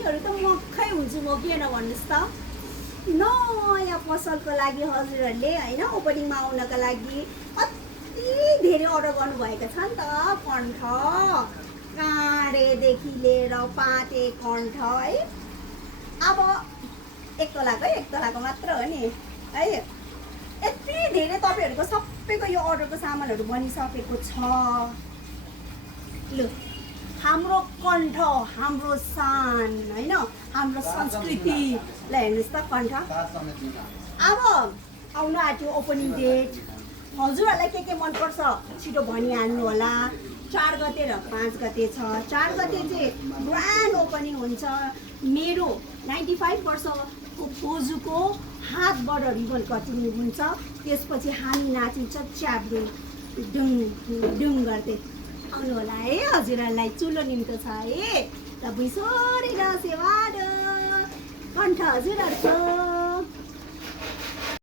हामीहरू त मक्खै हुन्छु म किन भन्नुहोस् त नयाँ पसलको लागि हजुरहरूले होइन ओपनिङमा आउनका लागि कति धेरै अर्डर गर्नुभएको छ नि त कण्ठ काँडेदेखि लिएर पाते कण्ठ है अब एक तोलाको मात्र हो नि है यति धेरै तपाईँहरूको सबैको यो अर्डरको सामानहरू बनिसकेको छ लु हाम्रो कण्ठ हाम्रो शान होइन हाम्रो संस्कृति ल हेर्नुहोस् त कण्ठ अब आउनु आँट्यो ओपनिङ डेट हजुरहरूलाई के मनपर्छ छिटो भनिहाल्नु होला 4 गते र 5 गते छ 4 गते चाहिँ ग्रान्ड ओपनिङ हुन्छ मेरो 95 वर्षको बोजूको हातबाट रिबन कटिङ हुन्छ त्यसपछि हामी नाचिन्छ च्याब्रुङ डुङ डुङ गर्दै आउनु होला है हजुरहरूलाई चुलो निम्तो छ है र भुइँसोरी र सेवा कण्ठ हजुरहरूको